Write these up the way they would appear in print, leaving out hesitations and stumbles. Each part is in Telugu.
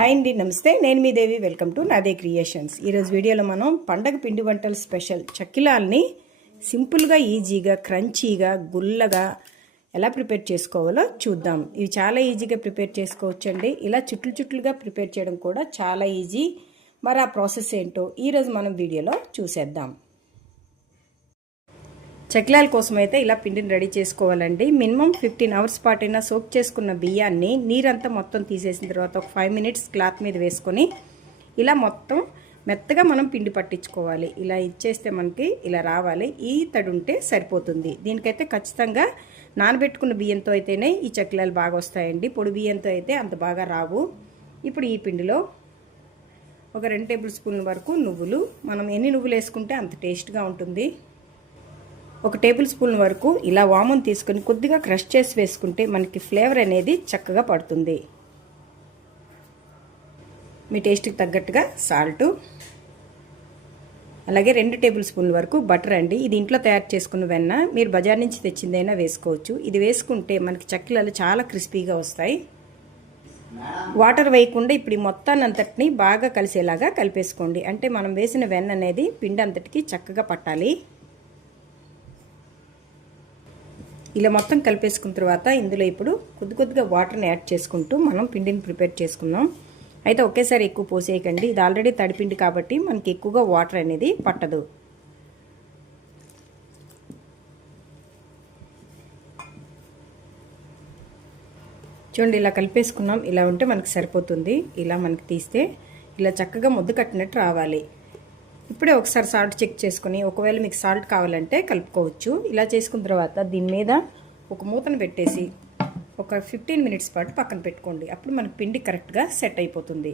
హాయ్ అండి, నమస్తే. నేను మీ దేవి. వెల్కమ్ టు నాదే క్రియేషన్స్. ఈరోజు వీడియోలో మనం పండగ పిండి వంటల స్పెషల్ చక్కిలాల్ని సింపుల్గా, ఈజీగా, క్రంచీగా, గుల్లగా ఎలా ప్రిపేర్ చేసుకోవాలో చూద్దాం. ఇవి చాలా ఈజీగా ప్రిపేర్ చేసుకోవచ్చండి. ఇలా చుట్లుగా ప్రిపేర్ చేయడం కూడా చాలా ఈజీ. మరి ఆ ప్రాసెస్ ఏంటో ఈరోజు మనం వీడియోలో చూసేద్దాం. చక్లాల కోసం అయితే ఇలా పిండిని రెడీ చేసుకోవాలండి. మినిమం 15 అవర్స్ పాటైనా సోక్ చేసుకున్న బియ్యాన్ని నీరంతా మొత్తం తీసేసిన తర్వాత ఒక 5 మినిట్స్ క్లాత్ మీద వేసుకొని ఇలా మొత్తం మెత్తగా మనం పిండి పట్టించుకోవాలి. ఇలా ఇచ్చేస్తే మనకి ఇలా రావాలి. ఈ తడి ఉంటే సరిపోతుంది. దీనికైతే ఖచ్చితంగా నానబెట్టుకున్న బియ్యంతో అయితేనే ఈ చక్లాలు బాగా వస్తాయండి. పొడి బియ్యంతో అయితే అంత బాగా రావు. ఇప్పుడు ఈ పిండిలో ఒక 2 టేబుల్ స్పూన్ల వరకు నువ్వులు, మనం ఎన్ని నువ్వులు వేసుకుంటే అంత టేస్ట్గా ఉంటుంది. 1 టేబుల్ స్పూన్ వరకు ఇలా వామును తీసుకొని కొద్దిగా క్రష్ చేసి వేసుకుంటే మనకి ఫ్లేవర్ అనేది చక్కగా పడుతుంది. మీ టేస్ట్కి తగ్గట్టుగా సాల్టు, అలాగే 2 టేబుల్ స్పూన్ల వరకు బటర్ అండి. ఇది ఇంట్లో తయారు చేసుకున్న వెన్న, మీరు బజార్ నుంచి తెచ్చిందైనా వేసుకోవచ్చు. ఇది వేసుకుంటే మనకి చక్కిలాలు చాలా క్రిస్పీగా వస్తాయి. వాటర్ వేయకుండా ఇప్పుడు ఈ మొత్తాన్ని అంతటిని బాగా కలిసేలాగా కలిపేసుకోండి. అంటే మనం వేసిన వెన్న అనేది పిండి అంతటికి చక్కగా పట్టాలి. ఇలా మొత్తం కలిపేసుకున్న తర్వాత ఇందులో ఇప్పుడు కొద్దిగా వాటర్ని యాడ్ చేసుకుంటూ మనం పిండిని ప్రిపేర్ చేసుకుందాం. అయితే ఒకేసారి ఎక్కువ పోసేయకండి. ఇది ఆల్రెడీ తడిపిండి కాబట్టి మనకి ఎక్కువగా వాటర్ అనేది పట్టదు. చూడండి, ఇలా కలిపేసుకున్నాం. ఇలా ఉంటే మనకి సరిపోతుంది. ఇలా మనకి తీస్తే ఇలా చక్కగా ముద్ద కట్టినట్టు రావాలి. ఇప్పుడే ఒకసారి సాల్ట్ చెక్ చేసుకుని ఒకవేళ మీకు సాల్ట్ కావాలంటే కలుపుకోవచ్చు. ఇలా చేసుకున్న తర్వాత దీని మీద ఒక మూతను పెట్టేసి ఒక 15 మినిట్స్ పాటు పక్కన పెట్టుకోండి. అప్పుడు మనకి పిండి కరెక్ట్గా సెట్ అయిపోతుంది.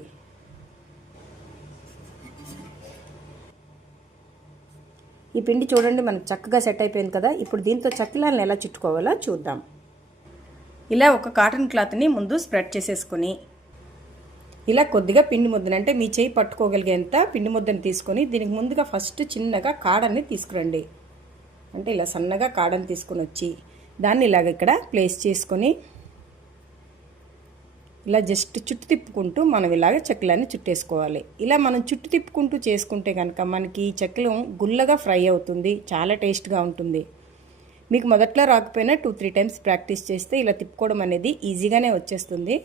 ఈ పిండి చూడండి మనకు చక్కగా సెట్ అయిపోయింది కదా. ఇప్పుడు దీంతో చక్కిలాలను ఎలా చుట్టుకోవాలో చూద్దాం. ఇలా ఒక కాటన్ క్లాత్ని ముందు స్ప్రెడ్ చేసేసుకొని ఇలా కొద్దిగా పిండి ముద్దను, అంటే మీ చేయి పట్టుకోగలిగేంత పిండి ముద్దను తీసుకొని దీనికి ముందుగా ఫస్ట్ చిన్నగా కాడని తీసుకురండి. అంటే ఇలా సన్నగా కాడని తీసుకొని వచ్చి దాన్ని ఇలాగ ఇక్కడ ప్లేస్ చేసుకొని ఇలా జస్ట్ చుట్టు తిప్పుకుంటూ మనం ఇలాగ చెక్కలన్నీ చుట్టేసుకోవాలి. ఇలా మనం చుట్టు తిప్పుకుంటూ చేసుకుంటే కనుక మనకి ఈ చెక్కలం గుల్లగా ఫ్రై అవుతుంది, చాలా టేస్ట్గా ఉంటుంది. మీకు మొదట్లో రాకపోయినా 2-3 టైమ్స్ ప్రాక్టీస్ చేస్తే ఇలా తిప్పుకోవడం అనేది ఈజీగానే వచ్చేస్తుంది.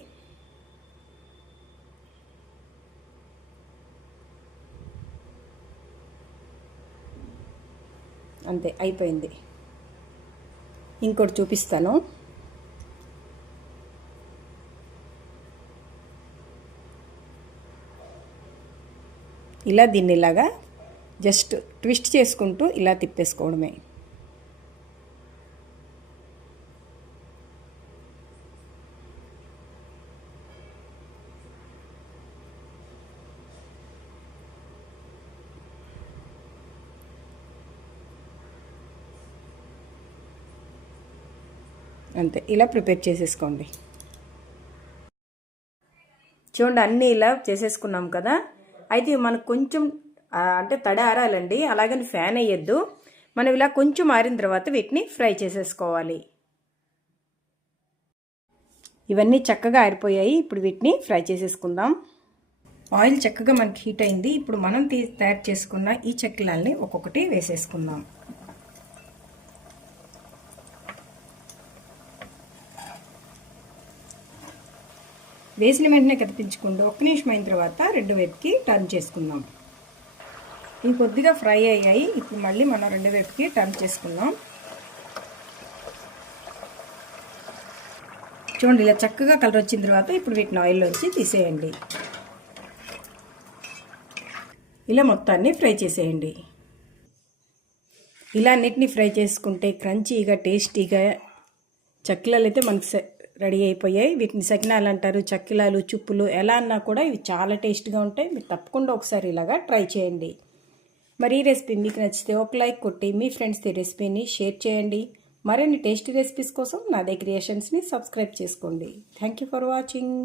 అంతే, అయిపోయింది. ఇంకోటి చూపిస్తాను. ఇలా దీన్ని ఇలాగా జస్ట్ ట్విస్ట్ చేసుకుంటూ ఇలా తిప్పేసుకోవడమే. అంతే, ఇలా ప్రిపేర్ చేసేసుకోండి. చూడండి, అన్నీ ఇలా చేసేసుకున్నాం కదా. అయితే మనకు కొంచెం అంటే తడి ఆరాలండి, అలాగని ఫ్యాన్ వేయద్దు. మనం ఇలా కొంచెం ఆరిన తర్వాత వీటిని ఫ్రై చేసేసుకోవాలి. ఇవన్నీ చక్కగా ఆరిపోయాయి. ఇప్పుడు వీటిని ఫ్రై చేసేసుకుందాం. ఆయిల్ చక్కగా మనకి హీట్ అయింది. ఇప్పుడు మనం తయారు చేసుకున్న ఈ చక్కిలాల్ని ఒక్కొక్కటి వేసేసుకుందాం. వేసిన వెంటనే కదిపించకుండా 1 నిమిషం అయిన తర్వాత రెండో వైపుకి టర్న్ చేసుకుందాం. ఇవి కొద్దిగా ఫ్రై అయ్యాయి. ఇప్పుడు మళ్ళీ మనం రెండో వైపుకి టర్న్ చేసుకుందాం. చూడండి, ఇలా చక్కగా కలర్ వచ్చిన తర్వాత ఇప్పుడు వీటిని ఆయిల్లోంచి తీసేయండి. ఇలా మొత్తాన్ని ఫ్రై చేసేయండి. ఇలా అన్నిటినీ ఫ్రై చేసుకుంటే క్రంచీగా, టేస్టీగా చక్కిలాలు అయితే మనకి రెడీ అయిపోయాయి. వీటిని సకినాలు అంటారు, చక్కిలాలు, చుప్పులు ఎలా అన్నా కూడా ఇవి చాలా టేస్ట్గా ఉంటాయి. మీరు తప్పకుండా ఒకసారి ఇలాగా ట్రై చేయండి. మరి ఈ రెసిపీ మీకు నచ్చితే ఒక లైక్ కొట్టి మీ ఫ్రెండ్స్తో రెసిపీని షేర్ చేయండి. మరిన్ని టేస్టీ రెసిపీస్ కోసం నాదే క్రియేషన్స్ని సబ్స్క్రైబ్ చేసుకోండి. Thank you for watching.